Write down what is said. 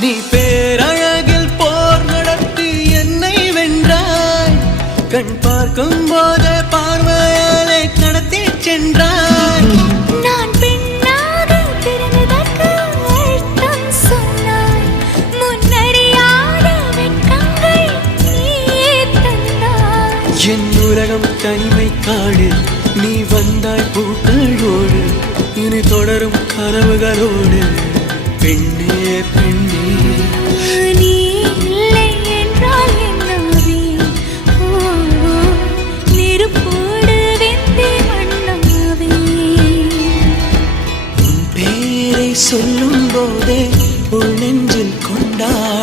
நீ பேரழகில் போர் நடத்தி என்னை வென்றாய். கண் பார்க்கும் போது பார்வையாலே கடத்தி சென்றாய். நான் பெண்ணாக பிறந்ததற்கு அர்த்தம் சொன்னாய். முன்னறியாத வெட்கங்கள் நீயே தந்தாய். என் உலகம் தனிமை காடு. நீ வந்தாய் பூக்களோடு. இனி தொடரும் கனவுகளோடு. பெண்ணே பெண்ணே நீ இல்லை என்றால் என்னாவே? நெருப்போடு வெந்தே மண்ணாவே. உன் பேரை சொல்லும் போதே உள் நெஞ்சில் கொண்டாட